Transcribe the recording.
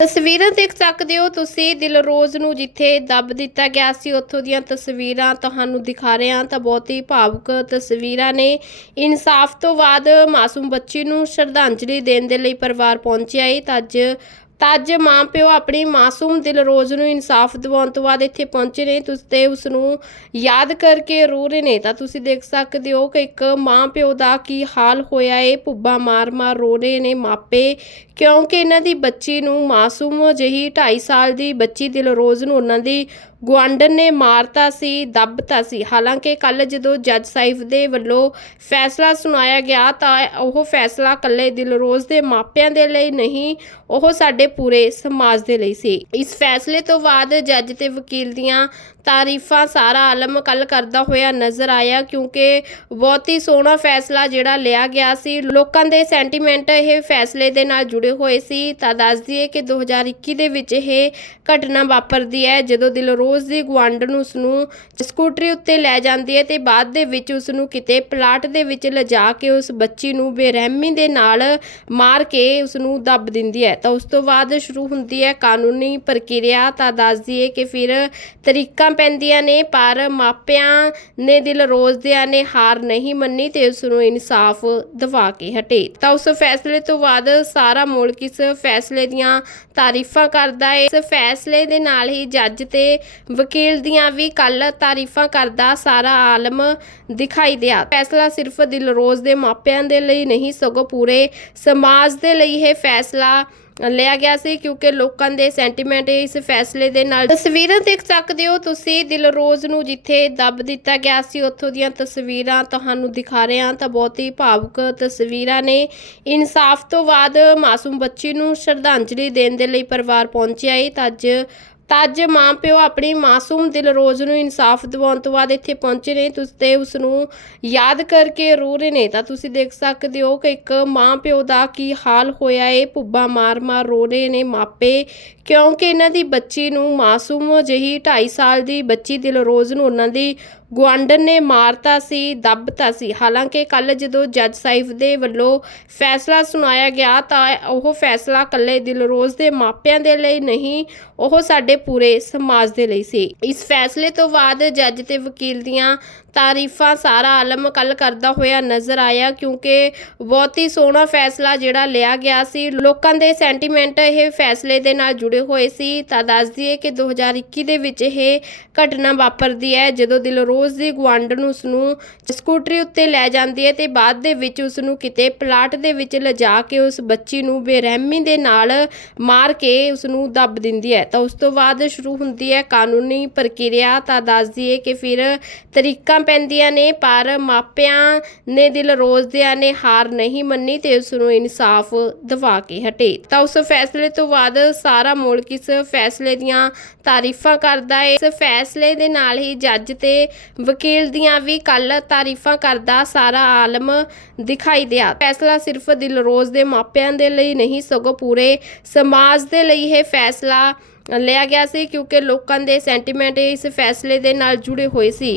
ਤਸਵੀਰਾਂ ਦੇਖ ਸਕਦੇ ਹੋ ਤੁਸੀਂ ਦਿਲਰੋਜ਼ ਨੂੰ ਜਿੱਥੇ ਦੱਬ ਦਿੱਤਾ ਗਿਆ ਸੀ, ਉੱਥੋਂ ਦੀਆਂ ਤਸਵੀਰਾਂ ਤੁਹਾਨੂੰ ਦਿਖਾ ਰਹੇ ਹਾਂ। ਤਾਂ ਬਹੁਤ ਹੀ ਭਾਵੁਕ ਤਸਵੀਰਾਂ ਨੇ। ਇਨਸਾਫ ਤੋਂ ਬਾਅਦ ਮਾਸੂਮ ਬੱਚੀ ਨੂੰ ਸ਼ਰਧਾਂਜਲੀ ਦੇਣ ਦੇ ਲਈ ਪਰਿਵਾਰ ਪਹੁੰਚਿਆ ਹੈ ਤਾਂ ਅੱਜ ਤਾਂ ਅੱਜ ਮਾਂ ਪਿਓ ਆਪਣੀ ਮਾਸੂਮ ਦਿਲਰੋਜ਼ ਨੂੰ ਇਨਸਾਫ ਦਿਵਾਉਣ ਤੋਂ ਬਾਅਦ ਇੱਥੇ ਪਹੁੰਚੇ ਨੇ, ਤੁਸੀਂ, ਤੇ ਉਸ ਨੂੰ ਯਾਦ ਕਰਕੇ ਰੋ ਰਹੇ ਨੇ। ਤਾਂ ਤੁਸੀਂ ਦੇਖ ਸਕਦੇ ਹੋ ਕਿ ਇੱਕ ਮਾਂ ਪਿਓ ਦਾ ਕੀ ਹਾਲ ਹੋਇਆ ਏ ਭੁੱਬਾ ਮਾਰ-ਮਾਰ ਰੋ ਰਹੇ ਨੇ ਮਾਪੇ, ਕਿਉਂਕਿ ਇਹਨਾਂ ਦੀ ਬੱਚੀ ਨੂੰ ਮਾਸੂਮ ਜਿਹੀ 2.5 ਸਾਲ ਦੀ ਬੱਚੀ ਦਿਲਰੋਜ਼ ਨੂੰ ਉਹਨਾਂ ਦੀ ਗੁਆਂਢਣ ਨੇ ਮਾਰਤਾ ਸੀ, ਦੱਬਤਾ ਸੀ। ਹਾਲਾਂਕਿ ਕੱਲ ਜਦੋਂ ਜੱਜ ਸਾਹਿਬ ਦੇ ਵੱਲੋਂ ਫੈਸਲਾ ਸੁਣਾਇਆ ਗਿਆ ਤਾਂ ਉਹ ਫੈਸਲਾ ਕੱਲੇ ਦਿਲਰੋਜ਼ ਦੇ ਮਾਪਿਆਂ ਦੇ ਲਈ ਨਹੀਂ, ਉਹ ਸਾਡੇ ਪੂਰੇ ਸਮਾਜ ਦੇ ਲਈ ਸੀ। ਇਸ ਫੈਸਲੇ ਤੋਂ ਬਾਅਦ ਜੱਜ ਤੇ ਵਕੀਲ ਦੀਆਂ ਤਾਰੀਫਾਂ ਸਾਰਾ ਆਲਮ ਕੱਲ ਕਰਦਾ ਹੋਇਆ ਨਜ਼ਰ ਆਇਆ ਕਿਉਂਕਿ ਬਹੁਤ ਹੀ ਸੋਹਣਾ ਫੈਸਲਾ ਜਿਹੜਾ ਲਿਆ ਗਿਆ ਸੀ। ਲੋਕਾਂ ਦੇ ਸੈਂਟੀਮੈਂਟ ਇਹ ਫੈਸਲੇ ਦੇ ਨਾਲ ਜੁੜੇ ਹੋਏ ਸੀ। ਤਾਂ ਦੱਸ ਦਈਏ ਕਿ 2021 ਦੇ ਵਿੱਚ ਇਹ ਘਟਨਾ ਵਾਪਰਦੀ ਹੈ। ਜਦੋਂ ਦਿਲਰੋਜ਼ ਦੀ ਗੁਆਂਢਣ ਉਸ ਨੂੰ ਸਕੂਟਰੀ ਉੱਤੇ ਲੈ ਜਾਂਦੀ ਹੈ ਤੇ ਬਾਅਦ ਦੇ ਵਿੱਚ ਉਸ ਨੂੰ ਕਿਤੇ ਪਲਾਟ ਦੇ ਵਿੱਚ ਲਿਜਾ ਕੇ ਉਸ ਬੱਚੀ ਨੂੰ ਬੇਰਹਿਮੀ ਦੇ ਨਾਲ ਮਾਰ ਕੇ ਉਸ ਨੂੰ ਦੱਬ ਦਿੰਦੀ ਹੈ। ਤਾਂ ਉਸ ਤੋਂ ਬਾਅਦ ਸ਼ੁਰੂ ਹੁੰਦੀ ਹੈ ਕਾਨੂੰਨੀ ਪ੍ਰਕਿਰਿਆ। ਤਾਂ ਦੱਸ ਦਈਏ ਕਿ ਫਿਰ ਤਰੀਕਾਂ ਪੈਂਦੀਆਂ ਨੇ, ਪਰ ਮਾਪਿਆਂ ਨੇ ਦਿਲ ਰੋਜ਼ਦਿਆਂ ਨੇ ਹਾਰ ਨਹੀਂ ਮੰਨੀ ਤੇ ਉਸ ਨੂੰ ਇਨਸਾਫ ਦਿਵਾ ਕੇ ਹਟੇ। ਤਾਂ ਉਸ ਫੈਸਲੇ ਤੋਂ ਬਾਅਦ ਸਾਰਾ ਮੁਲਕ ਇਸ ਫੈਸਲੇ ਦੀਆਂ ਤਾਰੀਫਾਂ ਕਰਦਾ ਹੈ ਇਸ ਫੈਸਲੇ ਦੇ ਨਾਲ ਹੀ ਜੱਜ ਤੇ ਵਕੀਲ ਦੀਆਂ ਵੀ ਕੱਲ ਤਾਰੀਫਾਂ ਕਰਦਾ ਸਾਰਾ ਆਲਮ ਦਿਖਾਈ ਦਿਆ। ਫੈਸਲਾ ਸਿਰਫ ਦਿਲਰੋਜ਼ ਦੇ ਮਾਪਿਆਂ ਦੇ ਲਈ ਨਹੀਂ, ਸਗੋਂ ਪੂਰੇ ਸਮਾਜ ਦੇ ਲਈ ਇਹ ਫੈਸਲਾ ਲਿਆ ਗਿਆ ਸੀ ਕਿਉਂਕਿ ਲੋਕਾਂ ਦੇ ਸੈਂਟੀਮੈਂਟ ਇਸ ਫੈਸਲੇ ਦੇ ਨਾਲ ਤਸਵੀਰਾਂ ਦੇਖ ਸਕਦੇ ਹੋ ਤੁਸੀਂ ਦਿਲਰੋਜ਼ ਨੂੰ ਜਿੱਥੇ ਦੱਬ ਦਿੱਤਾ ਗਿਆ ਸੀ, ਉੱਥੋਂ ਦੀਆਂ ਤਸਵੀਰਾਂ ਤੁਹਾਨੂੰ ਦਿਖਾ ਰਹੇ ਹਾਂ। ਤਾਂ ਬਹੁਤ ਹੀ ਭਾਵੁਕ ਤਸਵੀਰਾਂ ਨੇ। ਇਨਸਾਫ ਤੋਂ ਬਾਅਦ ਮਾਸੂਮ ਬੱਚੀ ਨੂੰ ਸ਼ਰਧਾਂਜਲੀ ਦੇਣ ਦੇ ਲਈ ਪਰਿਵਾਰ ਪਹੁੰਚਿਆ ਹੈ ਤਾਂ ਅੱਜ ਤਾਂ ਅੱਜ ਮਾਂ ਪਿਓ ਆਪਣੀ ਮਾਸੂਮ ਦਿਲਰੋਜ਼ ਨੂੰ ਇਨਸਾਫ ਦਿਵਾਉਣ ਤੋਂ ਬਾਅਦ ਇੱਥੇ ਪਹੁੰਚੇ ਨੇ, ਤੁਸੀਂ, ਤੇ ਉਸ ਨੂੰ ਯਾਦ ਕਰਕੇ ਰੋ ਰਹੇ ਨੇ। ਤਾਂ ਤੁਸੀਂ ਦੇਖ ਸਕਦੇ ਹੋ ਕਿ ਇੱਕ ਮਾਂ ਪਿਓ ਦਾ ਕੀ ਹਾਲ ਹੋਇਆ ਏ ਭੁੱਬਾ ਮਾਰ-ਮਾਰ ਰੋ ਰਹੇ ਨੇ ਮਾਪੇ, ਕਿਉਂਕਿ ਇਹਨਾਂ ਦੀ ਬੱਚੀ ਨੂੰ ਮਾਸੂਮ ਜਿਹੀ 2.5 ਸਾਲ ਦੀ ਬੱਚੀ ਦਿਲਰੋਜ਼ ਨੂੰ ਉਹਨਾਂ ਦੀ ਗੁਆਂਢਣ ਨੇ ਮਾਰਤਾ ਸੀ, ਦੱਬਤਾ ਸੀ। ਹਾਲਾਂਕਿ ਕੱਲ ਜਦੋਂ ਜੱਜ ਸਾਹਿਬ ਦੇ ਵੱਲੋਂ ਫੈਸਲਾ ਸੁਣਾਇਆ ਗਿਆ, ਤਾਂ ਉਹ ਫੈਸਲਾ ਕੱਲੇ ਦਿਲਰੋਜ਼ ਦੇ ਮਾਪਿਆਂ ਦੇ ਲਈ ਨਹੀਂ, ਉਹ ਸਾਡੇ ਪੂਰੇ ਸਮਾਜ ਦੇ ਲਈ ਸੀ। ਇਸ ਫੈਸਲੇ ਤੋਂ ਬਾਅਦ ਜੱਜ ਤੇ ਵਕੀਲ ਦੀਆਂ ਤਾਰੀਫਾਂ ਸਾਰਾ ਆਲਮ ਕੱਲ ਕਰਦਾ ਹੋਇਆ ਨਜ਼ਰ ਆਇਆ ਕਿਉਂਕਿ ਬਹੁਤ ਹੀ ਸੋਹਣਾ ਫੈਸਲਾ ਜਿਹੜਾ ਲਿਆ ਗਿਆ ਸੀ। ਲੋਕਾਂ ਦੇ ਸੈਂਟੀਮੈਂਟ ਇਹ ਫੈਸਲੇ ਦੇ ਨਾਲ ਜੁੜੇ ਹੋਏ ਸੀ। ਤਾਂ ਦੱਸ ਦਈਏ ਕਿ 2021 ਦੇ ਵਿੱਚ ਇਹ ਘਟਨਾ ਵਾਪਰਦੀ ਹੈ। ਜਦੋਂ ਦਿਲਰੋਜ਼ ਦੀ ਗੁਆਂਢਣ ਉਸ ਨੂੰ ਸਕੂਟਰੀ ਉੱਤੇ ਲੈ ਜਾਂਦੀ ਹੈ ਤੇ ਬਾਅਦ ਦੇ ਵਿੱਚ ਉਸ ਨੂੰ ਕਿਤੇ ਪਲਾਟ ਦੇ ਵਿੱਚ ਲਿਜਾ ਕੇ ਉਸ ਬੱਚੀ ਨੂੰ ਬੇਰਹਿਮੀ ਦੇ ਨਾਲ ਮਾਰ ਕੇ ਉਸ ਨੂੰ ਦੱਬ ਦਿੰਦੀ ਹੈ। ਤਾਂ ਉਸ ਤੋਂ ਬਾਅਦ ਬਾਅਦ ਸ਼ੁਰੂ ਹੁੰਦੀ ਹੈ ਕਾਨੂੰਨੀ ਪ੍ਰਕਿਰਿਆ, ਤਾਂ ਦੱਸ ਦਈਏ ਕਿ ਫਿਰ ਤਰੀਕਾਂ ਪੈਂਦੀਆਂ ਨੇ, ਪਰ ਮਾਪਿਆਂ ਨੇ ਦਿਲ ਰੋਜ਼ਦਿਆਂ ਨੇ ਹਾਰ ਨਹੀਂ ਮੰਨੀ ਤੇ ਉਸ ਨੂੰ ਇਨਸਾਫ ਦਿਵਾ ਕੇ ਹਟੇ। ਤਾਂ ਉਸ ਫੈਸਲੇ ਤੋਂ ਬਾਅਦ ਸਾਰਾ ਮੁਲਕ ਇਸ ਫੈਸਲੇ ਦੀਆਂ ਤਾਰੀਫਾਂ ਕਰਦਾ ਹੈ ਇਸ ਫੈਸਲੇ ਦੇ ਨਾਲ ਹੀ ਜੱਜ ਤੇ ਵਕੀਲ ਦੀਆਂ ਵੀ ਕੱਲ ਤਾਰੀਫਾਂ ਕਰਦਾ ਸਾਰਾ ਆਲਮ ਦਿਖਾਈ ਦਿਆ। ਫੈਸਲਾ ਸਿਰਫ ਦਿਲਰੋਜ਼ ਦੇ ਮਾਪਿਆਂ ਦੇ ਲਈ ਨਹੀਂ, ਸਗੋਂ ਪੂਰੇ ਸਮਾਜ ਦੇ ਲਈ ਇਹ ਫੈਸਲਾ ਲਿਆ ਗਿਆ ਸੀ ਕਿਉਂਕਿ ਲੋਕਾਂ ਦੇ ਸੈਂਟੀਮੈਂਟ ਇਸ ਫੈਸਲੇ ਦੇ ਨਾਲ ਜੁੜੇ ਹੋਏ ਸੀ।